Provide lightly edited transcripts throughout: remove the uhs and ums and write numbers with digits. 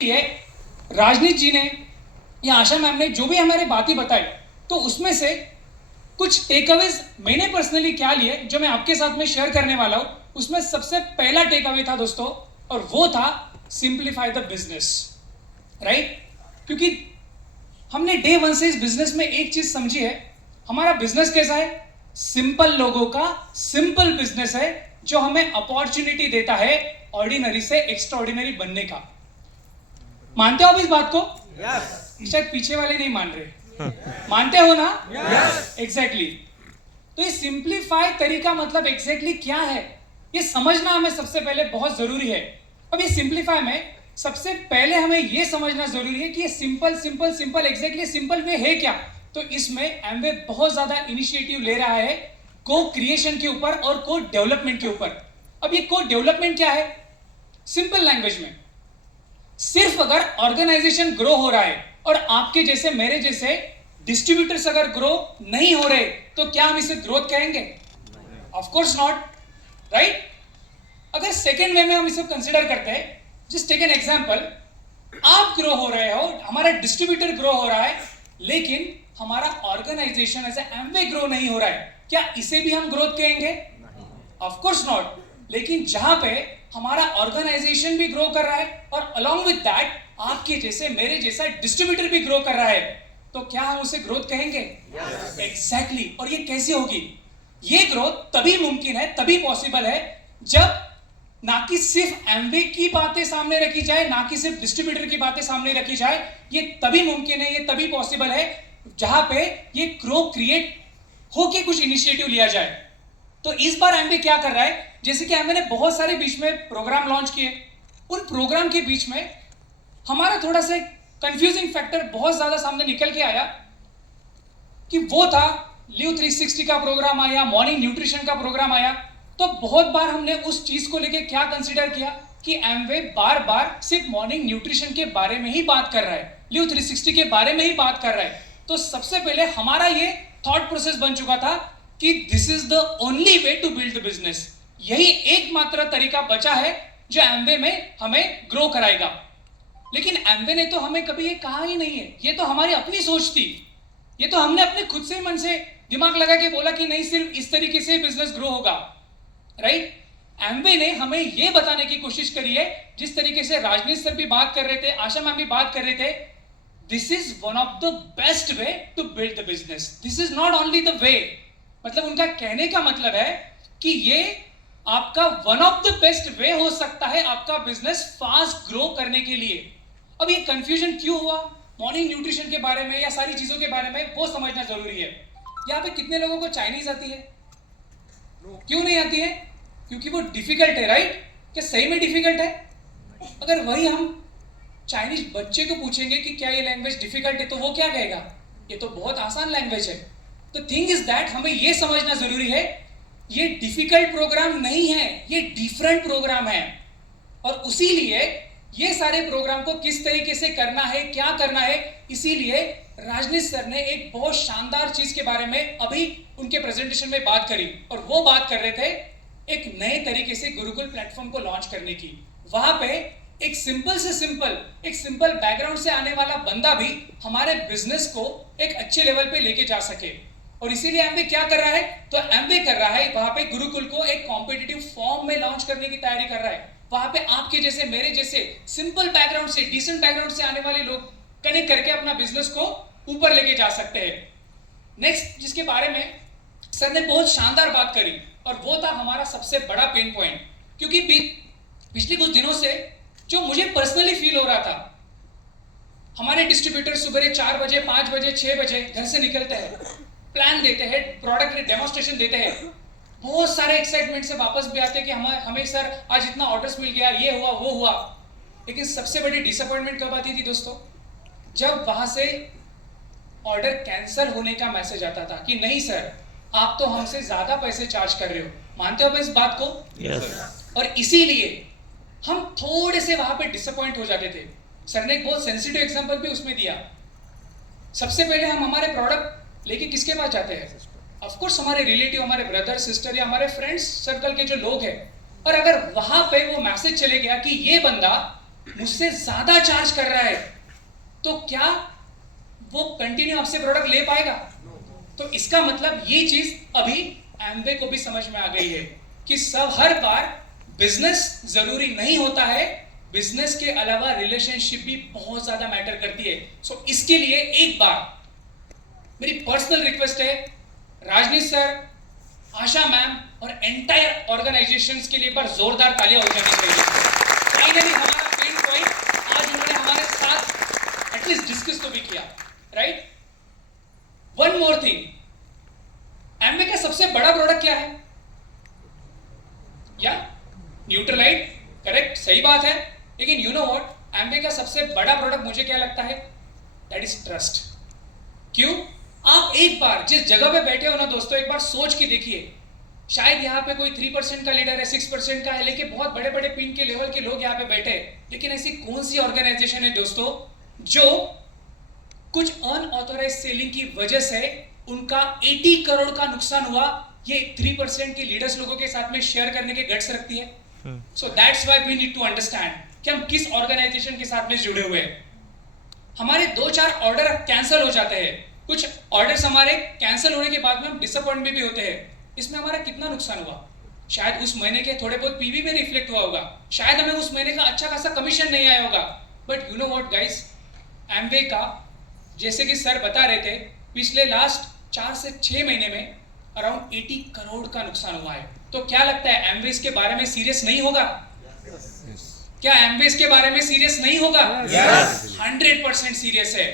ये राजनीत जी ने या आशा मैम ने जो भी हमारे बातें बताई, तो उसमें से कुछ टेकअवेज मैंने पर्सनली क्या लिए जो मैं आपके साथ में शेयर करने वाला हूं। उसमें सबसे पहला टेकअवे था दोस्तों, और वो था सिंप्लीफाई द बिजनेस, राइट। क्योंकि हमने डे वन से इस बिजनेस में एक चीज समझी है, हमारा बिजनेस कैसा है, सिंपल लोगों का सिंपल बिजनेस है जो हमें अपॉर्चुनिटी देता है ऑर्डिनरी से एक्स्ट्राऑर्डिनरी बनने का। मानते हो आप इस बात को? yes. शायद पीछे वाले नहीं मान रहे, मानते हो ना? yes. एग्जैक्टली। तो ये सिंप्लीफाई तरीका मतलब एग्जैक्टली क्या है, ये समझना हमें सबसे पहले बहुत जरूरी है। अब ये सिंप्लीफाई में सबसे पहले हमें ये समझना जरूरी है कि ये simple simple simple exactly simple way है क्या। तो इसमें एमवे बहुत ज्यादा इनिशिएटिव ले रहा है को क्रिएशन के ऊपर और को डेवलपमेंट के ऊपर। अब ये को डेवलपमेंट क्या है? सिंपल लैंग्वेज में, सिर्फ अगर ऑर्गेनाइजेशन ग्रो हो रहा है और आपके जैसे मेरे जैसे डिस्ट्रीब्यूटर्स अगर ग्रो नहीं हो रहे, तो क्या हम इसे ग्रोथ कहेंगे? Of course not, right. अगर सेकेंड वे में हम इसे कंसिडर करते हैं, जस्ट टेक एन एग्जांपल, आप ग्रो हो रहे हो, हमारा डिस्ट्रीब्यूटर ग्रो हो रहा है, लेकिन हमारा ऑर्गेनाइजेशन एज एमवे ग्रो नहीं हो रहा है, क्या इसे भी हम ग्रोथ कहेंगे? Of course not. लेकिन जहां पे हमारा ऑर्गेनाइजेशन भी ग्रो कर रहा है और अलोंग विद दैट आपके जैसे मेरे जैसा डिस्ट्रीब्यूटर भी ग्रो कर रहा है, तो क्या हम उसे ग्रोथ कहेंगे? एग्जैक्टली। और ये कैसे होगी? ये ग्रोथ तभी मुमकिन है, तभी पॉसिबल है, जब ना कि सिर्फ एमवे की बातें सामने रखी जाए, ना कि सिर्फ डिस्ट्रीब्यूटर की बातें सामने रखी जाए। ये तभी मुमकिन है, ये तभी पॉसिबल है जहां पे ये ग्रो क्रिएट होके कुछ इनिशिएटिव लिया जाए। तो इस बार एमवे क्या कर रहा है, जैसे कि एमवे ने बहुत सारे बीच में प्रोग्राम लॉन्च किए, उन प्रोग्राम के बीच में हमारा थोड़ा सा कंफ्यूजिंग फैक्टर बहुत ज्यादा सामने निकल के आया कि वो था लिव 360 का प्रोग्राम आया, मॉर्निंग न्यूट्रिशन का प्रोग्राम आया। तो बहुत बार हमने उस चीज को लेके क्या कंसीडर किया कि एमवे बार बार सिर्फ मॉर्निंग न्यूट्रिशन के बारे में ही बात कर रहा है, लिव 360 के बारे में ही बात कर रहा है। तो सबसे पहले हमारा ये थॉट प्रोसेस बन चुका था कि this is the only way to build the business, यही एकमात्र तरीका बचा है जो एमवे में हमें ग्रो कराएगा। लेकिन एमवे ने तो हमें कभी ये कहा ही नहीं है, ये तो हमारी अपनी सोच थी, ये तो हमने अपने खुद से मन से दिमाग लगा के बोला कि नहीं सिर्फ इस तरीके से बिजनेस ग्रो होगा, राइट। एमवे ने हमें ये बताने की कोशिश करी है, जिस तरीके से राजनीत सर भी बात कर रहे थे, आशा मैम भी बात कर रहे थे, this is one of the best way to build the business, this is not only the way. मतलब उनका कहने का मतलब है कि ये आपका one of the best way हो सकता है आपका बिजनेस फास्ट ग्रो करने के लिए। अब ये कंफ्यूजन क्यों हुआ मॉर्निंग न्यूट्रिशन के बारे में या सारी चीजों के बारे में, वो समझना जरूरी है। यहाँ पे कितने लोगों को चाइनीज आती है? क्यों नहीं आती है? क्योंकि वो डिफिकल्ट है, राइट। क्या सही में डिफिकल्ट है? अगर वही हम चाइनीज बच्चे को पूछेंगे कि क्या ये लैंग्वेज डिफिकल्ट है, तो वो क्या कहेगा? ये तो बहुत आसान लैंग्वेज है। तो थिंग इज दैट हमें ये समझना जरूरी है, ये डिफिकल्ट प्रोग्राम नहीं है, ये डिफरेंट प्रोग्राम है। और उसी लिए ये सारे प्रोग्राम को किस तरीके से करना है, क्या करना है, इसीलिए राजनीत सर ने एक बहुत शानदार चीज के बारे में अभी उनके प्रेजेंटेशन में बात करी, और वो बात कर रहे थे एक नए तरीके से गुरुकुल प्लेटफॉर्म को लॉन्च करने की। वहां पे एक सिंपल से सिंपल, एक सिंपल बैकग्राउंड से आने वाला बंदा भी हमारे बिजनेस को एक अच्छे लेवल पे लेके जा सके। और इसीलिए एमवे क्या कर रहा है, तो एमवे कर रहा है वहां पे गुरुकुल को एक कॉम्पिटिटिव फॉर्म में लॉन्च करने की तैयारी कर रहा है। वहां पे आपके जैसे मेरे जैसे सिंपल बैकग्राउंड से, डिसेंट बैकग्राउंड से आने वाले लोग कनेक्ट करके अपना बिजनेस को ऊपर लेके जा सकते हैं। नेक्स्ट जिसके बारे में सर ने बहुत शानदार बात करी, और वो था हमारा सबसे बड़ा पेन पॉइंट। क्योंकि पिछले कुछ दिनों से जो मुझे पर्सनली फील हो रहा था, हमारे डिस्ट्रीब्यूटर सुबह 4 बजे 5 बजे 6 बजे घर से निकलते हैं, प्लान देते हैं, प्रोडक्ट डेमोस्ट्रेशन देते हैं, बहुत सारे एक्साइटमेंट से वापस भी आते हैं कि हमें सर आज इतना ऑर्डर्स मिल गया, ये हुआ वो हुआ। लेकिन सबसे बड़ी डिसअपॉइंटमेंट कब आती थी दोस्तों? जब वहां से ऑर्डर कैंसिल होने का मैसेज आता था कि नहीं सर आप तो हमसे ज्यादा पैसे चार्ज कर रहे हो। मानते हो इस बात को? yes. और इसीलिए हम थोड़े से वहां पे डिसअपॉइंट हो जाते थे। सर ने एक बहुत सेंसिटिव एग्जांपल भी उसमें दिया। सबसे पहले हम हमारे प्रोडक्ट लेके किसके पास जाते हैं? ऑफ कोर्स हमारे रिलेटिव, हमारे ब्रदर सिस्टर या हमारे फ्रेंड्स सर्कल के जो लोग हैं। और अगर वहां पे वो मैसेज चले गया कि ये बंदा मुझसे ज्यादा चार्ज कर रहा है, तो क्या वो कंटिन्यू आपसे प्रोडक्ट ले पाएगा? तो इसका मतलब ये चीज अभी एम्वे को भी समझ में आ गई है कि सब हर बार बिजनेस जरूरी नहीं होता है, बिजनेस के अलावा रिलेशनशिप भी बहुत ज्यादा मैटर करती है। सो इसके लिए एक बार मेरी पर्सनल रिक्वेस्ट है, राजनीश सर, आशा मैम और एंटायर ऑर्गेनाइजेशंस के लिए एक बार जोरदार तालियां हो जानी चाहिए। फाइनली हमारा पेन पॉइंट आज उन्होंने हमारे साथ एटलीस्ट डिस्कस तो भी किया, राइट? वन मोर थिंग, एम्वे का सबसे बड़ा प्रोडक्ट क्या है? या न्यूट्रलाइट, करेक्ट, सही बात है। लेकिन यू नो व्हाट, एम्वे का सबसे बड़ा प्रोडक्ट मुझे क्या लगता है? That is trust. क्यों? आप एक बार जिस जगह पे बैठे हो ना दोस्तों, एक बार सोच के देखिए, शायद यहाँ पे कोई 3% का लीडर है, 6% का है, लेकिन बहुत बड़े बड़े पिन के लेवल के लोग यहाँ पे बैठे हैं। लेकिन ऐसी कौन सी ऑर्गेनाइजेशन है दोस्तों जो कुछ अनऑथोराइज सेलिंग की वजह से उनका 80 करोड़ का नुकसान हुआ, ये 3% के लीडर्स लोगों के साथ में शेयर करने के गट्स रखती है? So that's why we need to understand कि हम किस ऑर्गेनाइजेशन के साथ में जुड़े हुए हैं। हमारे 2-4 ऑर्डर कैंसिल हो जाते हैं, कुछ ऑर्डर्स हमारे कैंसिल होने के बाद में हम डिसअपॉइंट भी होते हैं। इसमें हमारा कितना नुकसान हुआ? शायद उस महीने के थोड़े बहुत पीवी में रिफ्लेक्ट हुआ होगा, शायद हमें उस महीने का अच्छा खासा कमीशन नहीं आया होगा। But you know what guys, Amway का जैसे कि सर बता रहे थे, पिछले लास्ट 4 से 6 महीने में अराउंड 80 करोड़ का नुकसान हुआ है। तो क्या लगता है एम्वे इसके बारे में सीरियस नहीं होगा? क्या एम्वे इसके बारे में सीरियस नहीं होगा? 100% सीरियस है,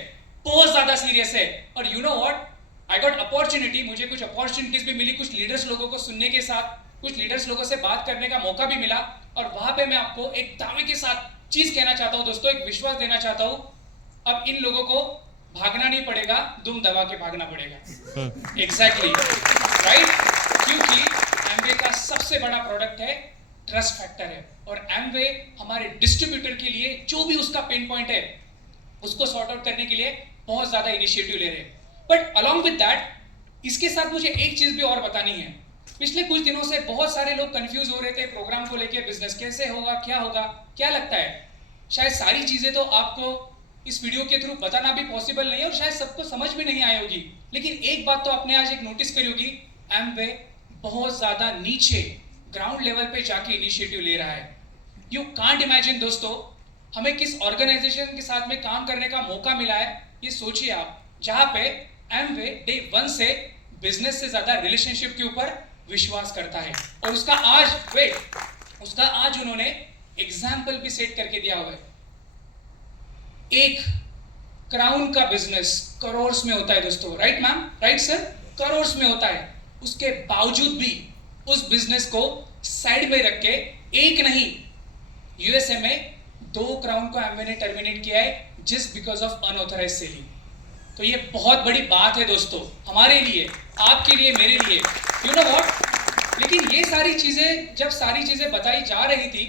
बहुत ज्यादा सीरियस है। और you know what, I got opportunity, मुझे कुछ अपॉर्चुनिटीज भी मिली, कुछ लीडर्स लोगों को सुनने के साथ, कुछ लीडर्स लोगों से बात करने का मौका भी मिला। और वहां पे मैं आपको एक दावे के साथ चीज कहना चाहता हूं दोस्तों, एक विश्वास देना चाहता हूं, अब इन लोगों को भागना नहीं पड़ेगा, दुम दबा के भागना पड़ेगा। एग्जैक्टली राइट, क्योंकि एम्वे का सबसे बड़ा प्रोडक्ट है ट्रस्ट फैक्टर है। और एम्वे हमारे डिस्ट्रीब्यूटर के लिए जो भी उसका पेन पॉइंट है उसको सॉर्ट आउट करने के लिए बहुत ज्यादा इनिशिएटिव ले रहे हैं। बट अलॉन्ग विद दैट, इसके साथ मुझे एक चीज भी और बतानी है। पिछले कुछ दिनों से बहुत सारे लोग कंफ्यूज हो रहे थे प्रोग्राम को लेके, बिजनेस कैसे होगा, क्या होगा। क्या लगता है, शायद सारी चीजें तो आपको इस वीडियो के थ्रू बताना भी पॉसिबल नहीं है और शायद सबको समझ में नहीं आई होगी। लेकिन एक बात तो आपने आज एक नोटिस करी होगी, एम्वे बहुत ज्यादा नीचे ग्राउंड लेवल पे जाके इनिशिएटिव ले रहा है। यू कांट इमेजिन दोस्तों, हमें किस ऑर्गेनाइजेशन के साथ में काम करने का मौका मिला है, ये सोचिए आप, जहां पे एम्वे डे 1 से बिजनेस से ज्यादा रिलेशनशिप के ऊपर विश्वास करता है। और उसका आज उन्होंने एग्जाम्पल भी सेट करके दिया हुआ है। एक क्राउन का बिजनेस करोड़ में होता है दोस्तों, right ma'am, right sir, crore में होता है। उसके बावजूद भी उस बिजनेस को साइड में रख के, एक नहीं, यूएसए में 2 क्राउन को एम्वे ने टर्मिनेट किया है just because of unauthorised selling. तो ये बहुत बड़ी बात है दोस्तों, हमारे लिए, आपके लिए, मेरे लिए, यू नो व्हाट। लेकिन ये सारी चीजें, जब सारी चीजें बताई जा रही थी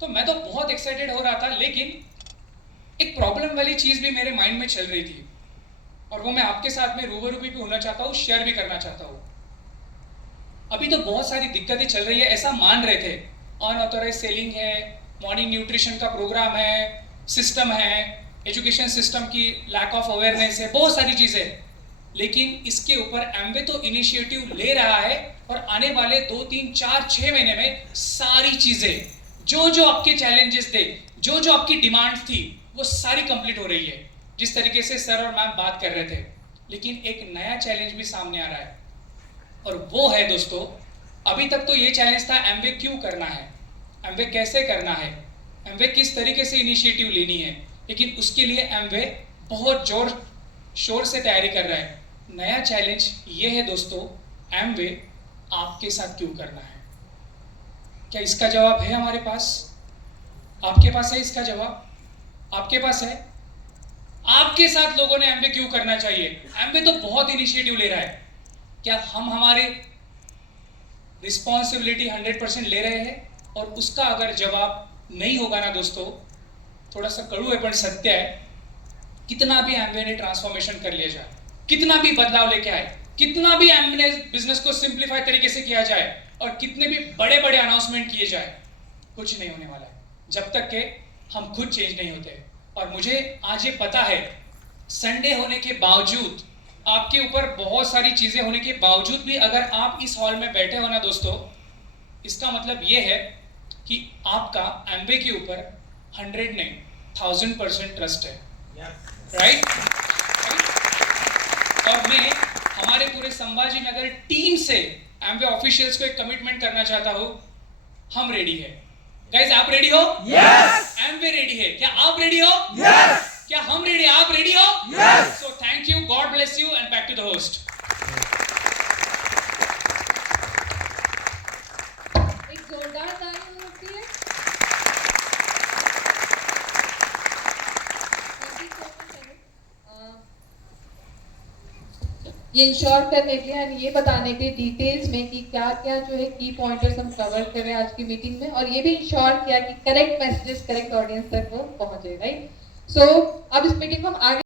तो मैं तो बहुत एक्साइटेड हो रहा था, लेकिन एक प्रॉब्लम वाली चीज भी मेरे माइंड में चल रही थी और वो मैं आपके साथ में रूबरू भी होना चाहता हूँ, शेयर भी करना चाहता हूँ। अभी तो बहुत सारी दिक्कतें चल रही है, ऐसा मान रहे थे, अनऑथोराइज सेलिंग है, मॉर्निंग न्यूट्रिशन का प्रोग्राम है, सिस्टम है, एजुकेशन सिस्टम की लैक ऑफ अवेयरनेस है, बहुत सारी चीजें। लेकिन इसके ऊपर एम्वे तो इनिशिएटिव ले रहा है और आने वाले 2, 3, 4, 6 महीने में सारी चीजें, जो जो आपके चैलेंजेस थे, जो जो आपकी डिमांड थी, वो सारी कंप्लीट हो रही है, जिस तरीके से सर और मैम बात कर रहे थे। लेकिन एक नया चैलेंज भी सामने आ रहा है और वो है दोस्तों, अभी तक तो ये चैलेंज था एम्वे क्यों करना है, एम्वे कैसे करना है, एम्वे किस तरीके से इनिशिएटिव लेनी है। लेकिन उसके लिए एम्वे बहुत जोर शोर से तैयारी कर रहा है। नया चैलेंज ये है दोस्तों, एम्वे आपके साथ क्यों करना है। क्या इसका जवाब है हमारे पास? आपके पास है इसका जवाब? आपके पास है? आपके साथ लोगों ने एम्वे क्यों करना चाहिए? एम्वे तो बहुत इनिशिएटिव ले रहा है। क्या हम हमारे रिस्पॉन्सिबिलिटी 100% ले रहे हैं? और उसका अगर जवाब नहीं होगा ना दोस्तों, थोड़ा सा कड़ू है पर सत्य है, कितना भी एम्वे ने ट्रांसफॉर्मेशन कर लिया जाए, कितना भी बदलाव लेके आए, कितना भी एम्वे ने बिजनेस को सिंप्लीफाई तरीके से किया जाए और कितने भी बड़े बड़े अनाउंसमेंट किए जाए, कुछ नहीं होने वाला है जब तक के हम खुद चेंज नहीं होते। और मुझे आज ये पता है, संडे होने के बावजूद, आपके ऊपर बहुत सारी चीजें होने के बावजूद भी अगर आप इस हॉल में बैठे हो ना दोस्तों, इसका मतलब ये है कि आपका एम्वे के ऊपर 100 नहीं 1000% ट्रस्ट है, राइट? और मैं हमारे पूरे संभाजी नगर टीम से एम्वे ऑफिशियल्स को एक कमिटमेंट करना चाहता हूं, हम रेडी है। गाइस, आप रेडी हो? यस। एम्वे रेडी है। क्या आप रेडी हो? यस। क्या हम रेडी? आप रेडी हो? Yes. So thank you, God bless you and back to the host. एक जोरदार ताली हो सकती है। ये इंश्योर करने के लिए एंड ये बताने के लिए डिटेल्स में कि क्या क्या जो है की पॉइंटर्स हम कवर कर रहे हैं आज की मीटिंग में, और ये भी इंश्योर किया कि करेक्ट मैसेजेस करेक्ट ऑडियंस तक वो पहुंचे, राइट? सो अब इस मीटिंग को हम आगे